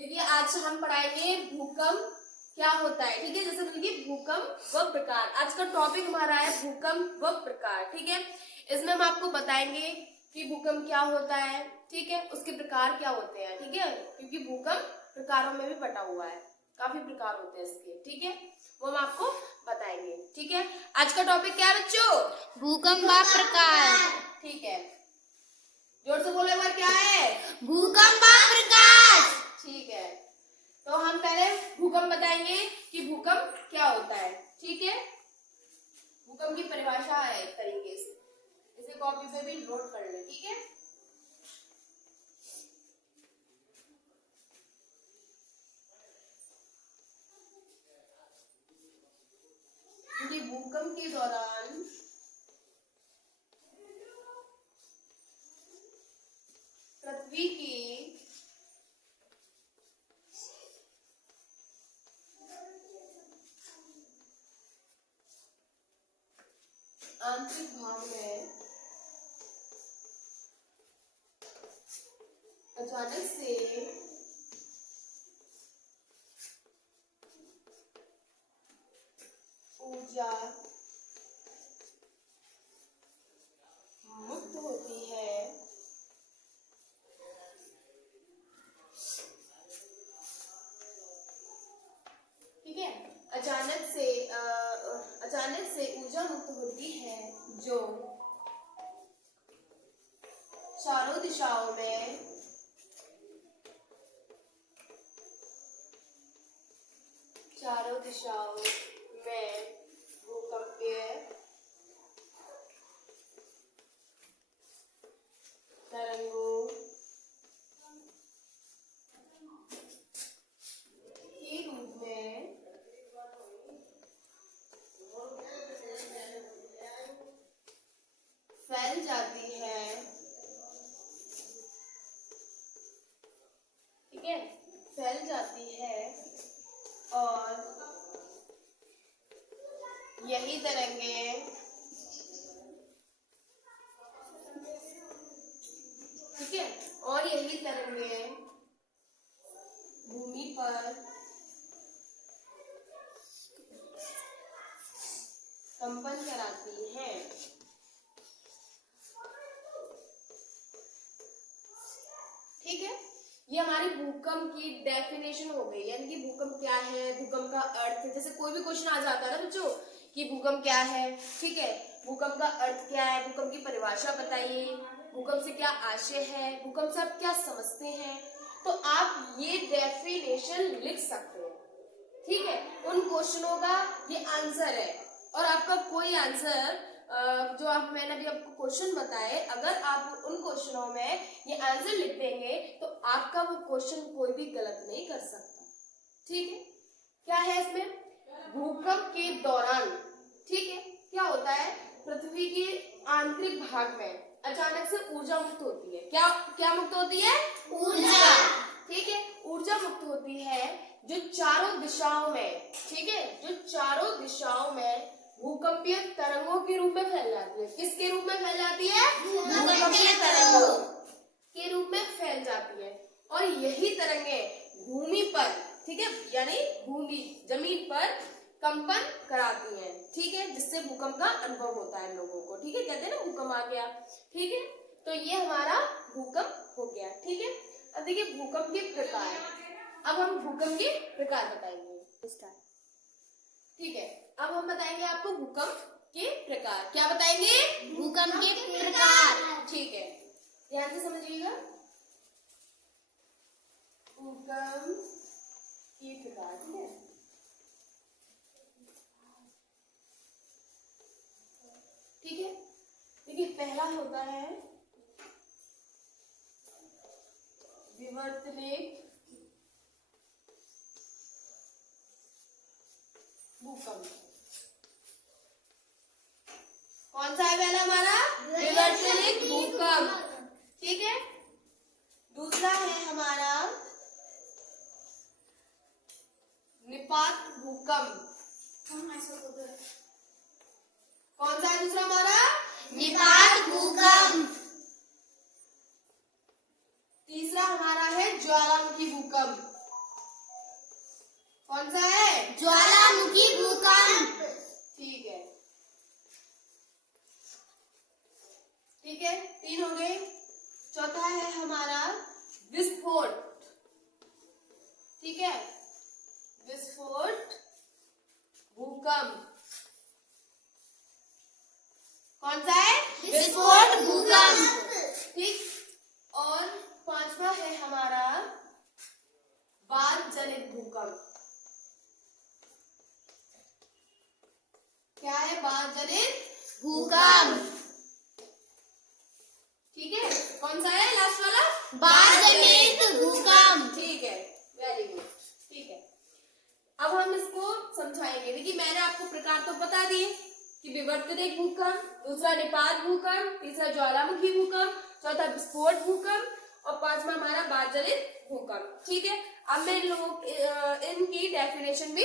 देखिए आज हम पढ़ाएंगे भूकंप क्या होता है। ठीक है, जैसे देखिए भूकंप व प्रकार। आज का टॉपिक हमारा है भूकंप व प्रकार। ठीक है, इसमें हम आपको बताएंगे कि भूकंप क्या होता है, ठीक है, उसके प्रकार क्या होते हैं। ठीक है, क्योंकि भूकंप प्रकारों में भी बटा हुआ है, काफी प्रकार होते हैं इसके। ठीक है, वो हम आपको बताएंगे। ठीक है, आज का टॉपिक क्या है बच्चों? भूकंप व प्रकार। ठीक है, जोर से बोलो एक बार, क्या है? भूकंप व प्रकार। ठीक है, तो हम पहले भूकंप बताएंगे कि भूकंप क्या होता है। ठीक है, भूकंप की परिभाषा है एक तरीके से, इसे कॉपी पे भी नोट कर ले। ठीक है, क्योंकि भूकंप के दौरान पृथ्वी की आंतरिक भाग में अचानक से ऊर्जा मुक्त होती है, ठीक है, अचानक से ऊर्जा मुक्त होती है जो चारों दिशाओं में भूकंपीय तरंगों के रूप में फैल जाती है। ठीक है, फैल जाती है और यही तरंगे, ठीक है, और यही तरंगे भूमि पर कंपन कराती हैं। ठीक है, ये हमारी भूकंप की डेफिनेशन हो गई, यानी कि भूकंप क्या है, भूकंप का अर्थ। जैसे कोई भी क्वेश्चन आ जाता है ना बच्चों कि भूकंप क्या है, ठीक है, भूकंप का अर्थ क्या है, भूकंप की परिभाषा बताइए, भूकंप से क्या आशय है, भूकंप से आप क्या समझते हैं, तो आप ये डेफिनेशन लिख सकते हैं। ठीक है, उन क्वेश्चनों का ये आंसर है, और आपका कोई आंसर जो मैंने अभी आपको क्वेश्चन बताए, अगर आप उन क्वेश्चनों में ये आंसर लिख देंगे तो आपका वो क्वेश्चन कोई भी गलत नहीं कर सकता। ठीक है, क्या है इसमें? भूकंप के दौरान, ठीक है, क्या होता है, पृथ्वी के आंतरिक भाग में अचानक से ऊर्जा मुक्त होती है। क्या क्या मुक्त होती है? ऊर्जा। ठीक है, ऊर्जा मुक्त होती है जो चारों दिशाओं में, ठीक है, जो चारों दिशाओं में भूकंपीय तरंगों के रूप में फैल जाती है। किसके रूप में फैल जाती है? भूकंपीय तरंगों के रूप में फैल जाती है, और यही तरंगे भूमि पर, ठीक है, यानी भूमि जमीन पर कंपन कराती हैं। ठीक है, जिससे भूकंप का अनुभव होता है लोगों को। ठीक है, कहते हैं ना भूकंप आ गया। ठीक है, तो ये हमारा भूकंप हो गया। ठीक है, अब देखिए भूकंप के प्रकार। अब हम भूकंप के प्रकार बताएंगे। ठीक है, अब हम बताएंगे आपको भूकंप के प्रकार। क्या बताएंगे? भूकंप के प्रकार। ठीक है, ध्यान से समझिएगा। भूकंप के प्रकार, ठीक है, ठीक है, देखिए पहला होता है विवर्तनिक भूकंप। कौन सा है पहला हमारा? विवर्तनिक भूकंप। ठीक है, दूसरा है हमारा निपात भूकंप। कौन सा है दूसरा हमारा? निपात भूकंप। तीसरा हमारा है ज्वालामुखी भूकंप। 3 हो गए। चौथा है हमारा विस्फोट, ठीक है, विस्फोट, भूकंप। कौन सा है? विस्फोट, भूकंप। ठीक। और पांचवा है हमारा बाढ़ जनित भूकंप। क्या है? बाढ़ जनित भूकंप। ठीक है। कौन सा है लास्ट वाला? बाढ़ जनित भूकंप। ठीक है, वेरी गुड। ठीक है, अब हम इसको समझाएंगे। देखिए मैंने आपको प्रकार तो बता दिए कि विवर्तनिक भूकंप, दूसरा निपात भूकंप, तीसरा ज्वालामुखी भूकंप, चौथा विस्फोट भूकंप और पांचवा हमारा बाढ़ जनित भूकंप। ठीक है, अब मैं इन लोगों इनकी डेफिनेशन भी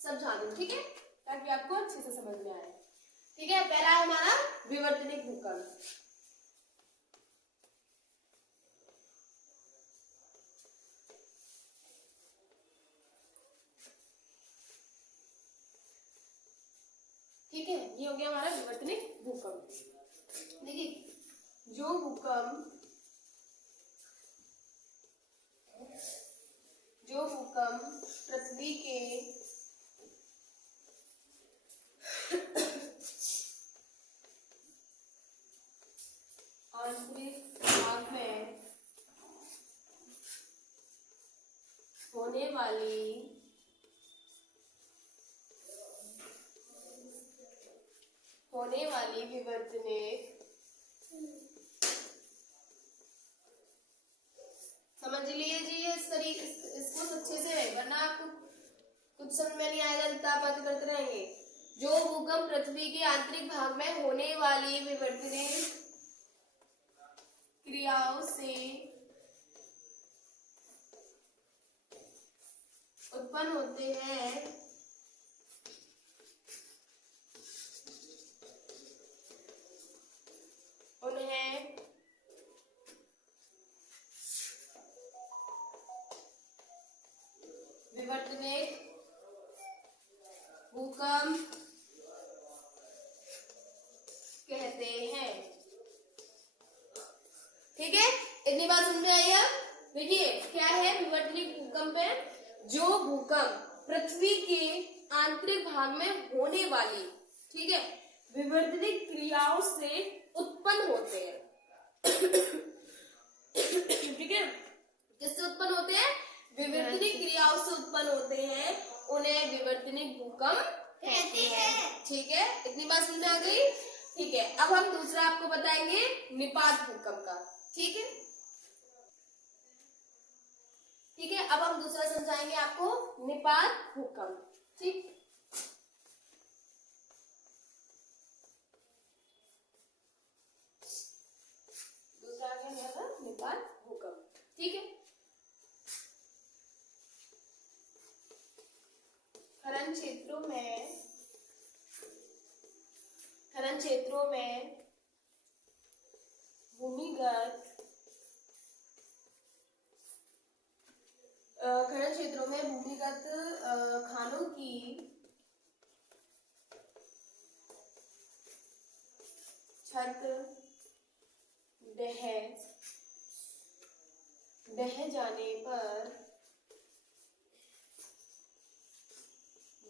समझा दूं, ठीक है, ताकि आपको अच्छे से समझ में आए। ठीक है, पहला है हमारा विवर्तनिक भूकंप। ठीक है, ये हो गया हमारा विवर्तनिक भूकंप। देखिए जो भूकंप पृथ्वी के आंतरिक भाग में होने वाली विवर्तनिक, समझ लीजिए इस तरीके इसको अच्छे से, वरना आपको कुछ समझ में नहीं आएगा, जितना बातें करते रहेंगे। जो भूकंप पृथ्वी के आंतरिक भाग में होने वाली विवर्तनिक क्रियाओं से उत्पन्न होते हैं, उन्हें विवर्तनिक भूकंप कहते हैं। ठीक है, इतनी बात समझ में आई है। देखिए क्या है विवर्तनिक भूकंप? है जो भूकंप पृथ्वी के आंतरिक भाग में होने वाली, ठीक है, विवर्तनिक क्रियाओं से उत्पन्न होते हैं। ठीक है, किससे उत्पन्न होते हैं? विवर्तनिक क्रियाओं से उत्पन्न होते हैं, उन्हें विवर्तनिक भूकंप कहते हैं। ठीक है, इतनी बात समझ में आ गई। ठीक है, अब हम दूसरा आपको बताएंगे निपात भूकंप का। ठीक है, ठीक है, अब हम दूसरा समझाएंगे आपको निपात भूकंप। ठीक, दूसरा क्या है? निपात भूकंप। ठीक है, खनन क्षेत्रों में भूमिगत खानों की छत ढह जाने पर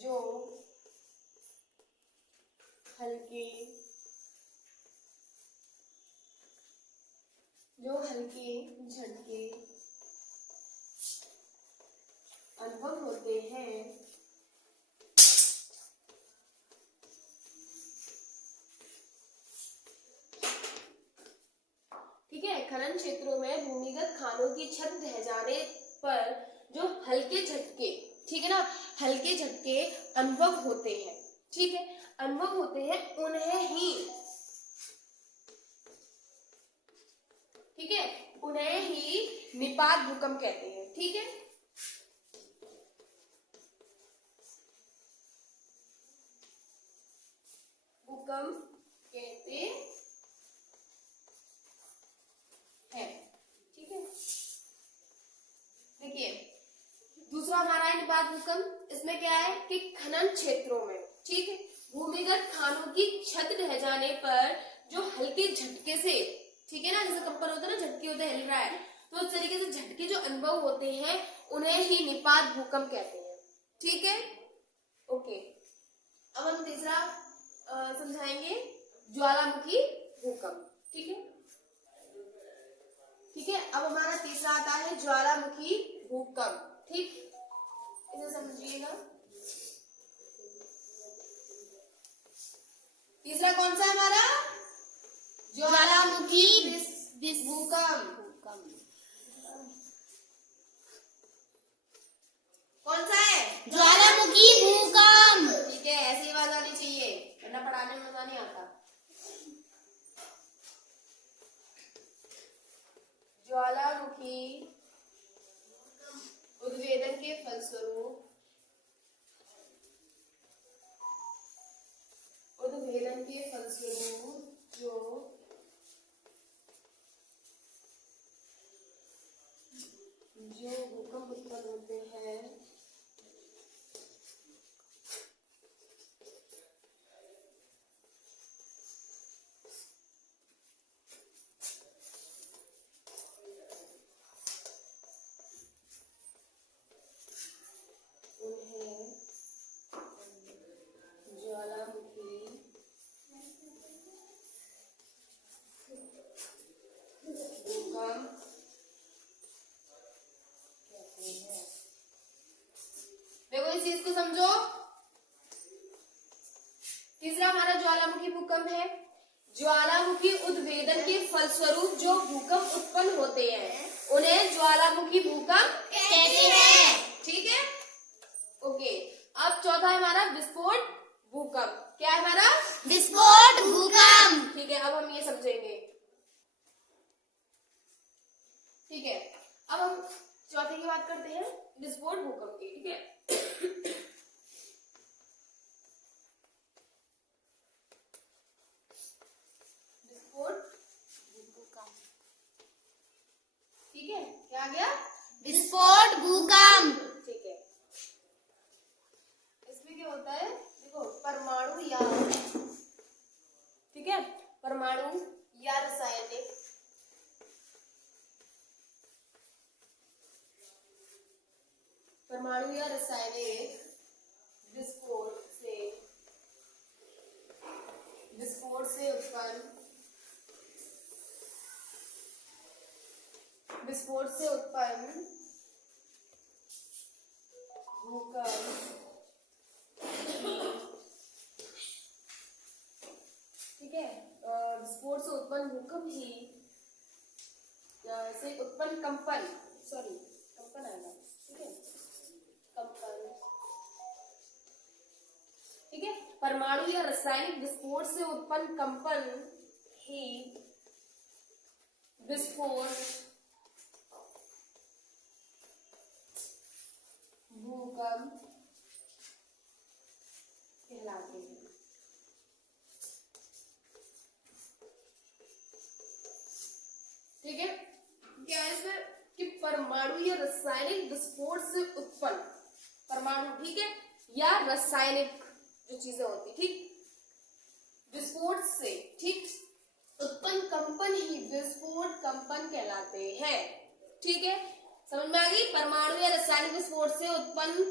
जो हल्के झटके अनुभव होते हैं, ठीक है, खनन क्षेत्रों में भूमिगत खानों की छत ढह जाने पर जो हल्के झटके, ठीक है ना, हल्के झटके अनुभव होते हैं, ठीक है, अनुभव होते हैं, उन्हें ही, ठीक है, उन्हें ही निपात भूकंप कहते हैं। ठीक है, भूकंप कहते हैं। ठीक है, देखिए दूसरा हमारा है निपात भूकंप। इसमें क्या है कि खनन क्षेत्रों में, ठीक है, भूमिगत खानों की छत ढह जाने पर जो हल्के झटके से ठीक है ना, जैसे कंपन होता है ना, झटके होते हैं, हिल रहा है, तो उस तरीके से झटके जो अनुभव होते हैं उन्हें ही निपात भूकंप कहते हैं। ठीक है, ओके। अब हम तीसरा समझाएंगे, ज्वालामुखी भूकंप। ठीक है, ठीक है। अब हमारा तीसरा आता है ज्वालामुखी भूकंप। ठीक, इसे समझिएगा। तीसरा कौन सा है हमारा? ज्वालामुखी भूकंप। कौन सा है? ज्वालामुखी भूकंप। ठीक है, ऐसी आवाज आनी चाहिए, वरना पढ़ाने में मजा नहीं आता। ज्वालामुखी उद्वेदन के फलस्वरूप जो भूकंप उत्पन्न होते हैं उन्हें ज्वालामुखी भूकंप कहते हैं। देखो इस चीज को समझो। तीसरा हमारा ज्वालामुखी भूकंप है। ज्वालामुखी उद्वेदन के फलस्वरूप जो भूकंप उत्पन्न होते हैं उन्हें ज्वालामुखी भूकंप कहते हैं। ठीक है, ओके। अब चौथा है हमारा विस्फोट भूकंप। क्या है हमारा? विस्फोट भूकंप। ठीक है, अब हम ये समझेंगे। ठीक है, अब हम चौथे की बात करते हैं, विस्फोट भूकंप की। ठीक है, विस्फोट भूकंप। ठीक है, क्या आ गया? विस्फोट भूकंप। ठीक है, इसमें क्या होता है? देखो परमाणु या, ठीक है, परमाणु या रासायनिक विस्फोट से उत्पन्न भूकंप, ठीक है, विस्फोट से उत्पन्न भूकंप ही से उत्पन्न कंपन, सॉरी कंपन आएगा, ठीक है, कंपन, ठीक है, परमाणु या रासायनिक विस्फोट से उत्पन्न कंपन ही विस्फोट भूकंप कहलाते हैं। ठीक है, क्या है इसमें कि परमाणु या रासायनिक विस्फोट से उत्पन्न, परमाणु, ठीक है, या रासायनिक जो चीजें होती, ठीक, विस्फोट से, ठीक, उत्पन्न कंपन ही विस्फोट कंपन कहलाते हैं। ठीक है, समझ में आ गई? परमाणु या रासायनिक विस्फोट से उत्पन्न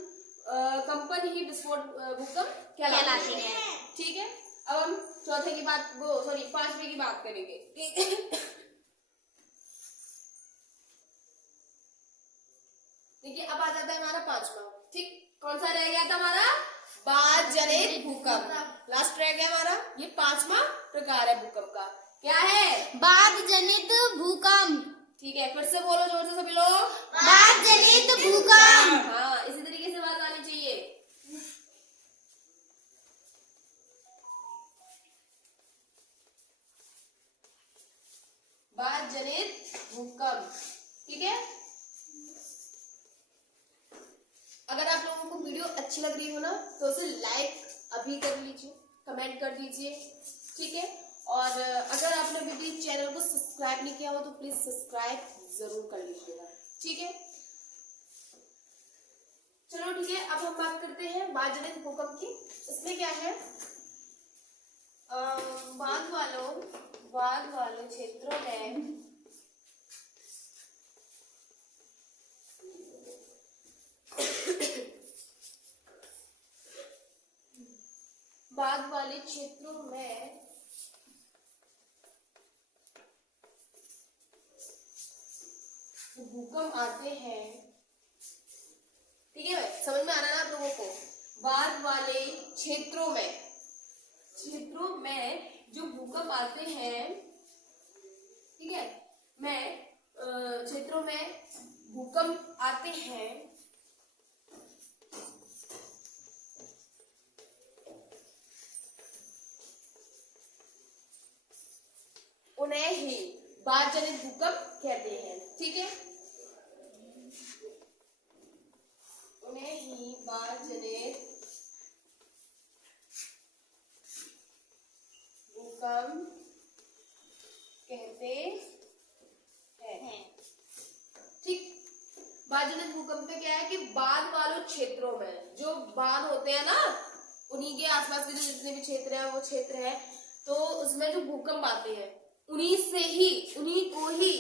कंपन ही विस्फोट भूकंप कहलाते हैं। ठीक है, अब हम चौथे की बात, वो सॉरी पांचवी की बात करेंगे। ठीक है, देखिए अब आ जाता है हमारा पांचवा। ठीक, कौन सा रह गया था हमारा? बाध जनित भूकंप। लास्ट रह गया हमारा, ये पांचवा प्रकार है भूकंप का। क्या है? बाध जनित भूकंप। ठीक है, फिर से बोलो जोर से सभी लोग, बाध जनित भूकंप। हाँ, इसी तरीके से बात आनी चाहिए। बाध जनित भूकंप। ठीक है, अगर आप लोगों को वीडियो अच्छी लग रही हो ना तो उसे लाइक अभी कर लीजिए, कमेंट कर दीजिए। ठीक है, और अगर आपने अभी भी चैनल को सब्सक्राइब नहीं किया हो तो प्लीज सब्सक्राइब जरूर कर लीजिएगा। ठीक है, चलो ठीक है, अब हम बात करते हैं बाध जनित भूकंप की। इसमें क्या है, बाद वाले क्षेत्रों में बाद वाले क्षेत्रों में भूकंप आते हैं, ठीक है भाई, समझ में आ रहा है ना आप लोगों को? बाद वाले क्षेत्रों में जो भूकंप आते हैं, ठीक है, क्षेत्रों में भूकंप आते हैं, उन्हें ही बाद जनित भूकंप कहते हैं, ठीक है, उन्हें ही बाद जनित भूकंप कहते हैं, ठीक। बाद जनित भूकंप में क्या है कि बाद वालों क्षेत्रों में जो बाद होते हैं ना, उन्हीं के आसपास के जो जितने भी क्षेत्र हैं वो क्षेत्र है, तो उसमें जो भूकंप आते हैं उन्हीं को ही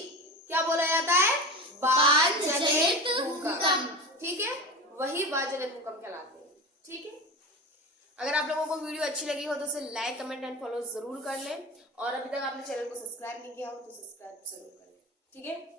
क्या बोला जाता है? बाद जनित भूकंप, ठीक है, वही बाद जनित भूकंप कहलाते हैं, ठीक है। अगर आप लोगों को वीडियो अच्छी लगी हो तो उसे लाइक, कमेंट एंड फॉलो जरूर कर लें, और अभी तक आपने चैनल को सब्सक्राइब नहीं किया हो तो सब्सक्राइब जरूर कर लें, ठीक है।